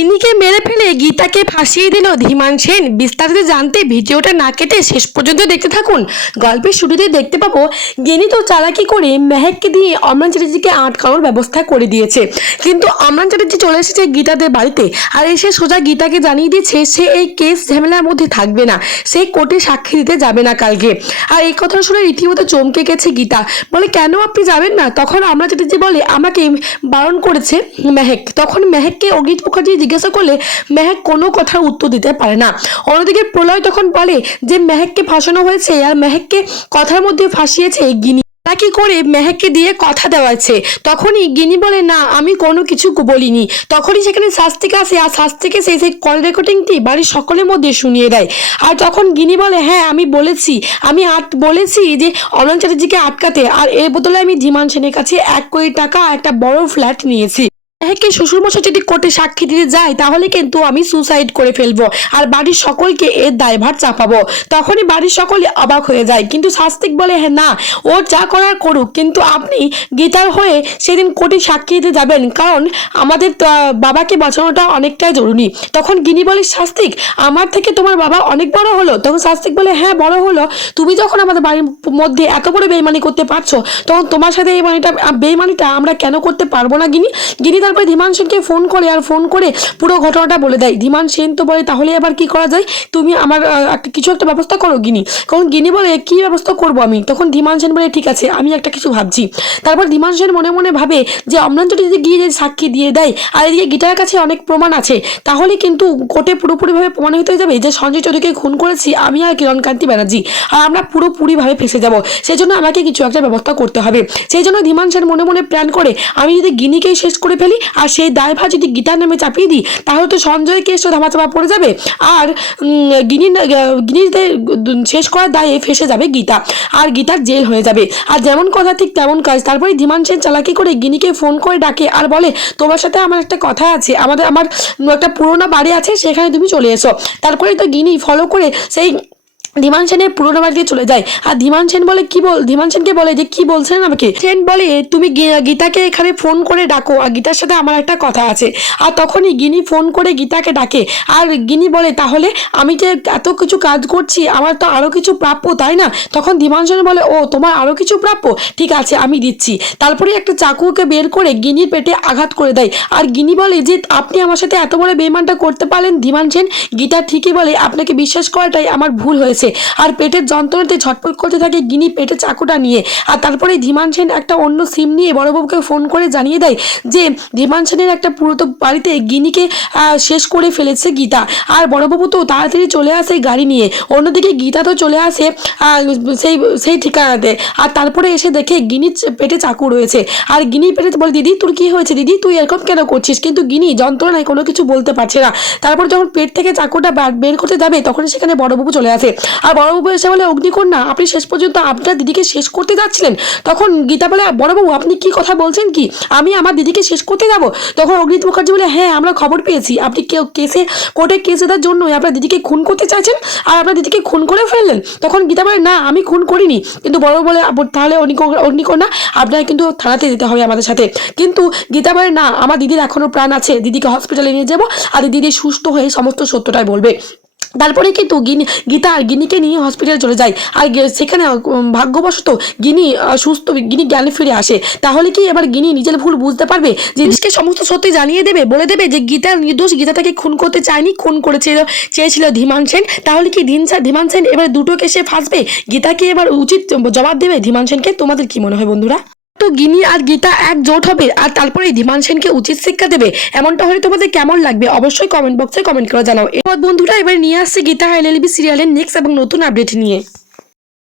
গিনিকে মেরে ফেলে গীতাকে ফাঁসিয়ে দিল ধীমান সেন। বিস্তারিত জানতে ভিডিওটা না কেটে শেষ পর্যন্ত দেখতে থাকুন। গল্পের শুরুতে দেখতে পাবো, গিনি তো চালাকি করে মেহেককে দিয়ে অমরান চ্যাটার্জিকে আটকানোর ব্যবস্থা করে দিয়েছে। কিন্তু অমরান চ্যাটার্জি চলে এসেছে গীতাদের বাড়িতে। আর এসে সোজা গীতাকে জানিয়ে দিচ্ছে, সে এই কেস ঝামেলার মধ্যে থাকবে না। সে কোর্টে সাক্ষী দিতে যাবে না কালকে। আর এই কথা শুনে রীতিমতো চমকে গেছে গীতা। বলে, কেন আপনি যাবেন না? তখন অমরান চ্যাটার্জি বলে, আমাকে বারণ করেছে মেহেক। তখন মেহেককে অজিত মুখার্জি জিজ্ঞাসা করলে মেহেক কোনো কথার উত্তর দিতে পারে না। অন্যদিকে প্রলয় তখন বলে যে, মেহেককে ফাঁসানো হয়েছে আর মেহেককে কথার মধ্যে ফাঁসিয়েছে গিনি। কি করে মেহেককে দিয়ে কথা দেওয়াচ্ছে? তখনই গিনি বলে, না, আমি কোনো কিছু বলিনি। তখনই সেখানে শাস্তিক আসে আর শাস্তিকে সেই সেই কল রেকর্ডিংটি বাড়ির সকলের মধ্যে শুনিয়ে দেয়। আর তখন গিনি বলে হ্যাঁ আমি বলেছি, আমি আট, বলেছি যে অনন্ত চ্যাটার্জিকে আটকাতে, আর এর বদলে আমি ধীমান সেনের কাছে এক কোটি টাকা একটা বড় ফ্ল্যাট নিয়েছি। মেহেককে শ্বশুরমশাই যদি কোর্টে সাক্ষী দিতে যায়, তাহলে কিন্তু আমি সুসাইড করে ফেলব। আর বাড়ির সকলকে এর দায়ভার চাপাবো। তখনই বাড়ির সকলে অবাক হয়ে যায়। কিন্তু শাস্তিক বলে হ্যাঁ না, ও যা করার করুক, কিন্তু আপনি গীতার হয়ে সেদিন কোর্টে সাক্ষী দিতে যাবেন। কারণ আমাদের বাবাকে বাঁচানোটা অনেকটাই জরুরি। তখন গিনি বলে, শাস্তিক, আমার থেকে তোমার বাবা অনেক বড় হলো। তখন শাস্তিক বলে হ্যাঁ বড় হলো। তুমি যখন আমাদের বাড়ির মধ্যে এত বড় বেইমানি করতে পারছ, তখন তোমার সাথে এই মানিটা বেইমানিটা আমরা কেন করতে পারব না গিনি গিনি তারপরে ধীমান সেনকে ফোন করে আর ফোন করে পুরো ঘটনাটা বলে দেয়। ধীমান সেন তো বলে, তাহলে আবার কি করা যায়? তুমি আমার একটা কিছু একটা ব্যবস্থা করো, গিনি। কারণ গিনি বলে, কি ব্যবস্থা করব আমি? তখন ধীমান সেন বলে, ঠিক আছে, আমি একটা কিছু ভাবছি। তারপর ধীমান সেন মনে মনে ভাবে যে অম্লান যদি গিয়ে যদি সাক্ষী দিয়ে দেয়, আর এদিকে গিটার কাছে অনেক প্রমাণ আছে, তাহলে কিন্তু কোর্টে পুরোপুরিভাবে প্রমাণিত হয়ে যাবে যে, সঞ্জয় চৌধুরীকে খুন করেছি আমি আর কিরণকান্তি ব্যানার্জি, আর আমরা পুরোপুরিভাবে ফেসে যাব। সেই জন্য আমাকে কিছু একটা ব্যবস্থা করতে হবে। সেই জন্য ধীমান সেন মনে মনে প্ল্যান করে, আমি যদি গিনিকেই শেষ করে ফেলি আর সেই দায়ভার যদি গীতার নামে চাপিয়ে দিই, তাহলে তো সঞ্জয় কেস তো ধামাচাপা পড়ে যাবে? আর গিনি গিনিতে শেষ করার দায়ে ফেসে যাবে গীতা আর গীতার জেল হয়ে যাবে। আর যেমন কথা, ঠিক তেমন কাজ। তারপরে ধীমান সেন চালাকি করে গিনিকে ফোন করে ডাকে আর বলে, তোমার সাথে আমার একটা কথা আছে। আমাদের, আমার একটা পুরোনো বাড়ি আছে, সেখানে তুমি চলে এসো। তারপরে তো গিনি ফলো করে সেই ধীমান সেনের পুরোনো বাড়িতে চলে যায়। আর ধীমান সেন বলে কি বল ধীমান সেনকে বলে যে, কি বলছেন আমাকে? সেন বলে, তুমি গীতাকে এখানে ফোন করে ডাকো, আর গীতার সাথে আমার একটা কথা আছে। আর তখনই গিনি ফোন করে গীতাকে ডাকে। আর গিনি বলে, তাহলে আমি যে এত কিছু কাজ করছি, আমার তো আরও কিছু প্রাপ্য, তাই না? তখন ধীমান সেন বলে, ও, তোমার আরও কিছু প্রাপ্য? ঠিক আছে, আমি দিচ্ছি। তারপরে একটা চাকুকে বের করে গিনির পেটে আঘাত করে দেয়। আর গিনি বলে যে, আপনি আমার সাথে এত বড় বেমানটা করতে পারলেন, ধীমান সেন? গীতা ঠিকই বলে, আপনাকে বিশ্বাস করাটাই আমার ভুল হয়েছে। আর পেটের যন্ত্রণাতে ঝটপট করতে থাকে গিনি পেটে চাকুটা নিয়ে। আর তারপরে ধীমান সেন একটা অন্য সিম নিয়ে বড়বাবুকে ফোন করে জানিয়ে দেয় যে, ধীমান সেনের একটা পুরোতো বাড়িতে গিনিকে শেষ করে ফেলেছে গীতা। আর বড়বাবু তো তাড়াতাড়ি চলে আসে গাড়ি নিয়ে। অন্যদিকে গীতা তো চলে আসে সেই সেই ঠিকানাতে। আর তারপরে এসে দেখে গিনির পেটে চাকু রয়েছে। আর গিনি পেটে বলে, দিদি, তোর কী হয়েছে? দিদি, তুই এরকম কেন করছিস? কিন্তু গিনি যন্ত্রণায় কোনো কিছু বলতে পারছে না। তারপর যখন পেট থেকে চাকুটা বের করতে যাবে, তখন সেখানে বড়বাবু চলে আসে। আর বড়বাবু এসে বলে, অগ্নিকন্যা, আপনি শেষ পর্যন্ত আপনার দিদিকে শেষ করতে যাচ্ছিলেন? তখন গীতা বলে, বড়বাবু, আপনি কি কথা বলছেন কি? আমি আমার দিদিকে শেষ করতে যাব? তখন অগ্নিত মুখার্জি বলে হ্যাঁ আমরা খবর পেয়েছি। আপনি কেউ কেসে, কোর্টে কেস দেওয়ার জন্যই আপনার দিদিকে খুন করতে চাইছেন আর আপনার দিদিকে খুন করে ফেললেন। তখন গীতা বলে, না, আমি খুন করিনি। কিন্তু বড় বলে তাহলে অগ্নিক- অগ্নিকন্যা, আপনাকে কিন্তু থানাতে যেতে হবে আমাদের সাথে। কিন্তু গীতা বলে, না, আমার দিদির এখনও প্রাণ আছে। দিদিকে হসপিটালে নিয়ে যাব আর দিদি সুস্থ হয়ে সমস্ত সত্যটাই বলবে। তারপরে কিন্তু গিনি, গীতা আর গিনিকে নিয়ে হসপিটালে চলে যায়। আর সেখানে ভাগ্যবশত গিনি সুস্থ, গিনি জ্ঞানে ফিরে আসে। তাহলে কি এবার গিনি নিজের ভুল বুঝতে পারবে? জিনিসকে সমস্ত সত্যি জানিয়ে দেবে, বলে দেবে যে গীতার নির্দোষ, গীতা তাকে খুন করতে চায়নি, খুন করেছিল, চেয়েছিল ধীমান সেন। তাহলে কি ধীন ধীমান সেন এবার দুটোকে সে ফাঁসবে? গীতাকে এবার উচিত জবাব দেবে ধীমান সেনকে? তোমাদের কি মনে হয় বন্ধুরা? গিনি আর গীতা একজোট হবে আর তারপরে ধীমান সেনকে উচিত শিক্ষা দেবে। এমনটা হলে তোমাদের কেমন লাগবে? অবশ্যই কমেন্ট বক্সে কমেন্ট করে জানাও। এরপর বন্ধুরা, এবার নিয়ে আসছে গীতা হাইলেলবি সিরিয়ালের নেক্সট এবং নতুন আপডেট নিয়ে।